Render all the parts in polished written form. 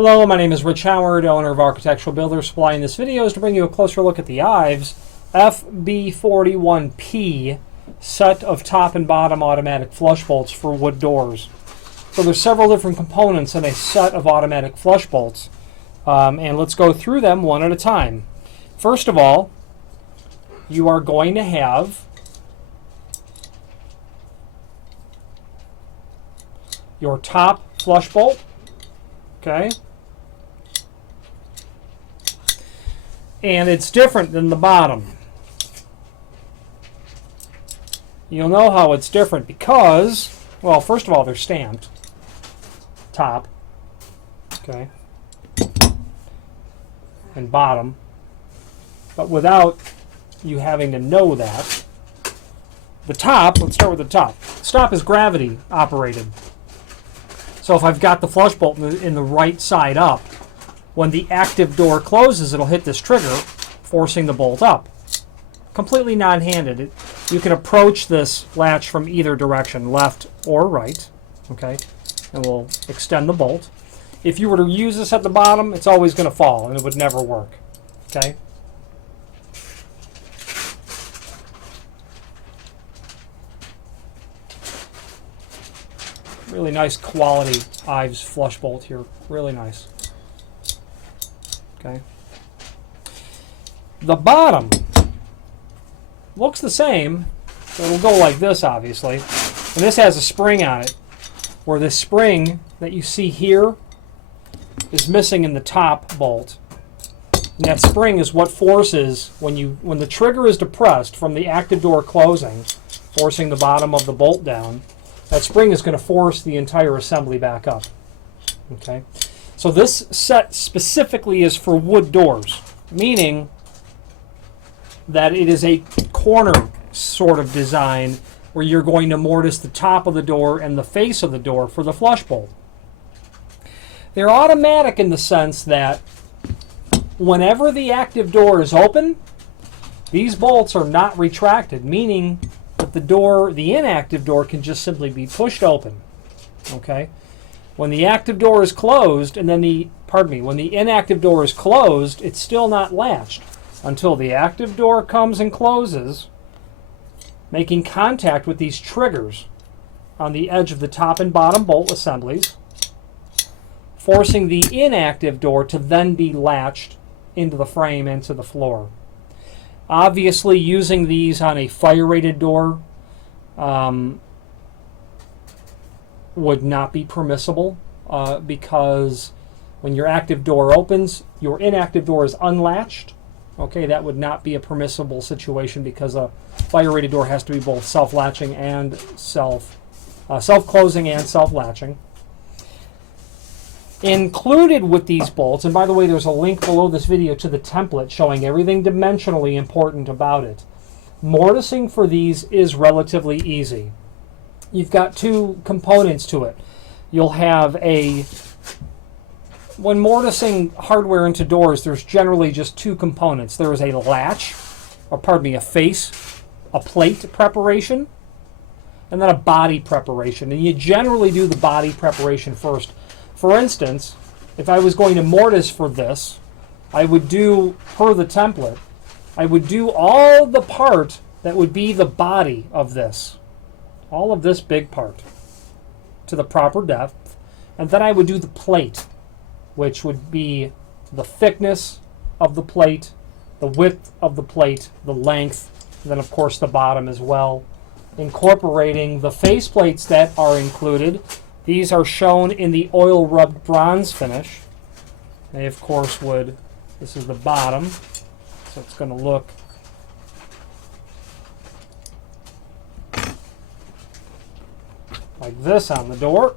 Hello, my name is Rich Howard, owner of Architectural Builder Supply. In this video is to bring you a closer look at the Ives FB41P set of top and bottom automatic flush bolts for wood doors. So there's several different components in a set of automatic flush bolts, and let's go through them one at a time. First of all, you are going to have your top flush bolt, okay? And it's different than the bottom. You'll know how it's different because, well, first of all, they're stamped. Top, okay, and bottom. But without you having to know that, the top, let's start with the top. The top is gravity operated. So if I've got the flush bolt in the right side up, when the active door closes, it'll hit this trigger, forcing the bolt up. Completely non-handed. You can approach this latch from either direction, left or right, okay? And we'll extend the bolt. If you were to use this at the bottom, it's always going to fall, and it would never work, okay? Really nice quality Ives flush bolt here. Really nice. Okay. The bottom looks the same. So it'll go like this, obviously. And this has a spring on it, where the spring that you see here is missing in the top bolt. And that spring is what forces, when the trigger is depressed from the active door closing, forcing the bottom of the bolt down, that spring is going to force the entire assembly back up. Okay, so this set specifically is for wood doors, meaning that it is a corner sort of design where you're going to mortise the top of the door and the face of the door for the flush bolt. They're automatic in the sense that whenever the active door is open, these bolts are not retracted, meaning that the inactive door can just simply be pushed open. Okay? When the active door is closed, and then when the inactive door is closed, it's still not latched until the active door comes and closes, making contact with these triggers on the edge of the top and bottom bolt assemblies, forcing the inactive door to then be latched into the frame and to the floor. Obviously, using these on a fire-rated door would not be permissible because when your active door opens, your inactive door is unlatched. Okay, that would not be a permissible situation because a fire-rated door has to be both self-latching and self-closing and self-latching. Included with these bolts, and by the way, there's a link below this video to the template showing everything dimensionally important about it. Mortising for these is relatively easy. You've got two components to it. You'll have when mortising hardware into doors, there's generally just two components. There is a latch, a plate preparation, and then a body preparation. And you generally do the body preparation first. For instance, if I was going to mortise for this, I would do, per the template, I would do all the part that would be the body of this. All of this big part to the proper depth. And then I would do the plate, which would be the thickness of the plate, the width of the plate, the length, and then of course the bottom as well, incorporating the faceplates that are included. These are shown in the oil rubbed bronze finish. They of course this is the bottom, so it's going to look like this on the door.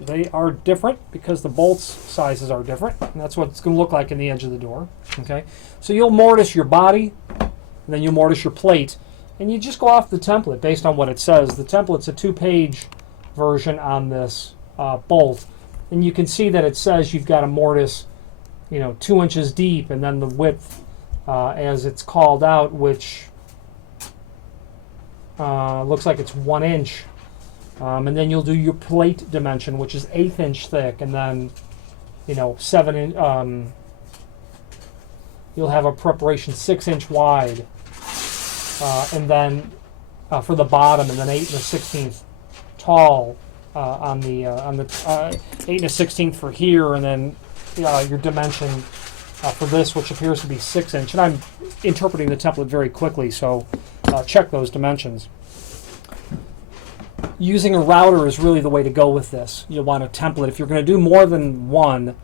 They are different because the bolts sizes are different, and that's what it's going to look like in the edge of the door. Okay, so you'll mortise your body, and then you'll mortise your plate, and you just go off the template based on what it says. The template's a 2-page version on this bolt, and you can see that it says you've got to mortise 2 inches deep, and then the width as it's called out, which looks like it's 1 inch And then you'll do your plate dimension, which is 1/8 inch thick, and then you know, you'll have a preparation 6-inch wide, and then for the bottom, and then 8 1/16 tall on the 8 1/16 for here, and then your dimension for this, which appears to be 6-inch. And I'm interpreting the template very quickly, so check those dimensions. Using a router is really the way to go with this. You'll want a template. If you're going to do more than one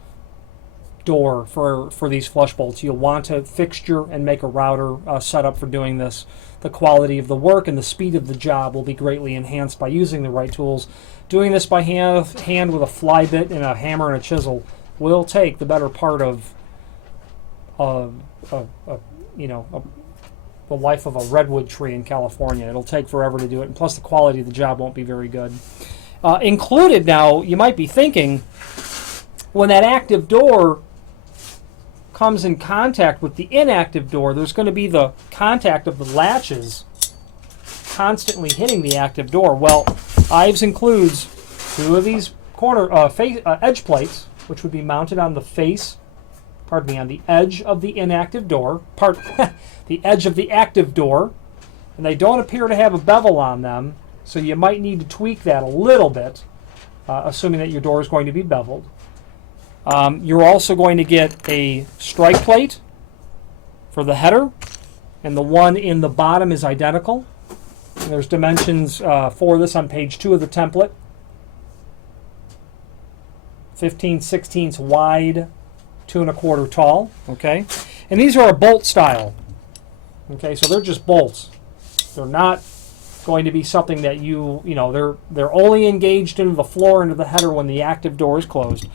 door for these flush bolts, you'll want to fixture and make a router set up for doing this. The quality of the work and the speed of the job will be greatly enhanced by using the right tools. Doing this by hand with a fly bit and a hammer and a chisel will take the better part of the life of a redwood tree in California. It'll take forever to do it, and plus the quality of the job won't be very good. Included now, you might be thinking, when that active door comes in contact with the inactive door, there's going to be the contact of the latches constantly hitting the active door. Well, Ives includes 2 of these edge plates, which would be mounted on the on the edge of the inactive door, the edge of the active door, and they don't appear to have a bevel on them, so you might need to tweak that a little bit, assuming that your door is going to be beveled. You're also going to get a strike plate for the header, and the one in the bottom is identical. And there's dimensions for this on page 2 of the template. 15/16 wide, 2 1/4 tall. Okay, and these are a bolt style. Okay, so they're just bolts. They're not going to be something that they're only engaged into the floor, into the header when the active door is closed.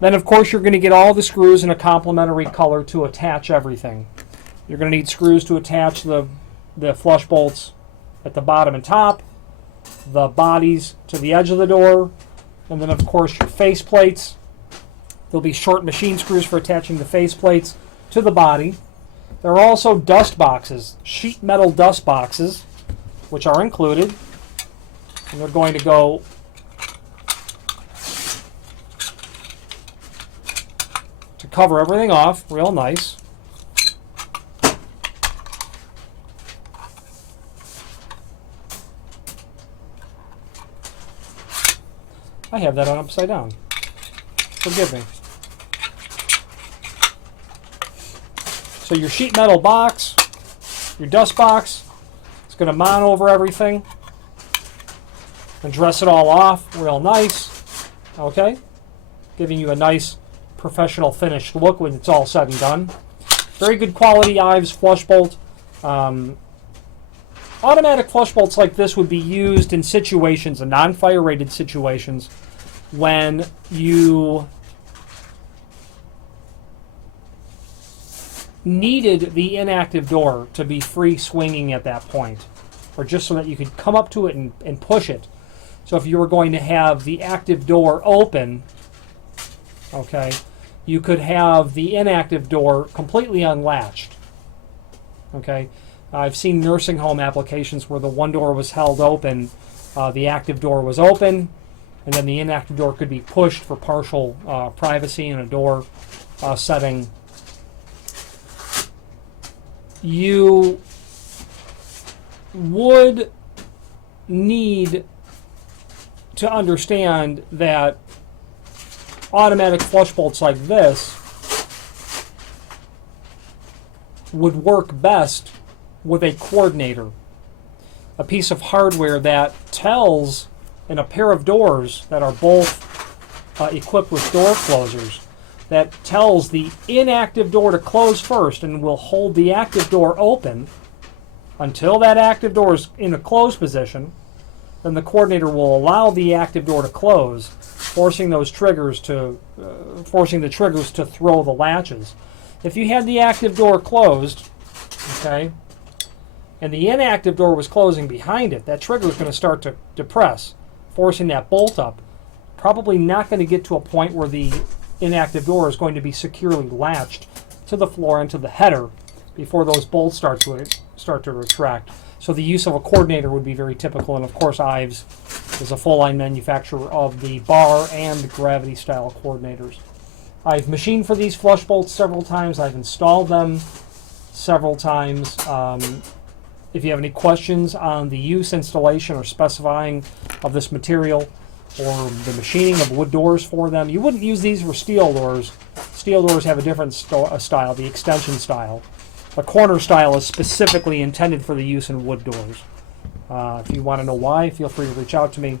Then, of course, you're going to get all the screws in a complementary color to attach everything. You're going to need screws to attach the flush bolts at the bottom and top, the bodies to the edge of the door, and then, of course, your face plates. There'll be short machine screws for attaching the face plates to the body. There are also dust boxes, sheet metal dust boxes, which are included. And they're going to go to cover everything off real nice. I have that on upside down. Forgive me. So your sheet metal box, your dust box, it's going to mount over everything and dress it all off real nice. Okay? Giving you a nice professional finished look when it's all said and done. Very good quality Ives flush bolt. Automatic flush bolts like this would be used in situations, in non-fire rated situations, when you needed the inactive door to be free swinging at that point, or just so that you could come up to it and push it. So if you were going to have the active door open, okay, you could have the inactive door completely unlatched. Okay, I've seen nursing home applications where the one door was held open, the active door was open, and then the inactive door could be pushed for partial privacy in a door setting. You would need to understand that automatic flush bolts like this would work best with a coordinator, a piece of hardware that tells in a pair of doors that are both equipped with door closers, that tells the inactive door to close first and will hold the active door open until that active door is in a closed position. Then the coordinator will allow the active door to close, forcing the triggers to throw the latches. If you had the active door closed, okay, and the inactive door was closing behind it, that trigger is going to start to depress, forcing that bolt up. Probably not going to get to a point where the inactive door is going to be securely latched to the floor and to the header before those bolts start to retract. So the use of a coordinator would be very typical, and of course Ives is a full-line manufacturer of the bar and gravity style coordinators. I've machined for these flush bolts several times. I've installed them several times. If you have any questions on the use, installation, or specifying of this material, or the machining of wood doors for them, you wouldn't use these for steel doors. Steel doors have a different style, the extension style. The corner style is specifically intended for the use in wood doors. If you want to know why, feel free to reach out to me.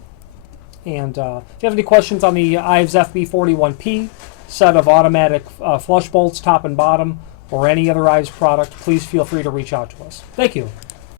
And if you have any questions on the Ives FB41P set of automatic flush bolts, top and bottom, or any other Ives product, please feel free to reach out to us. Thank you.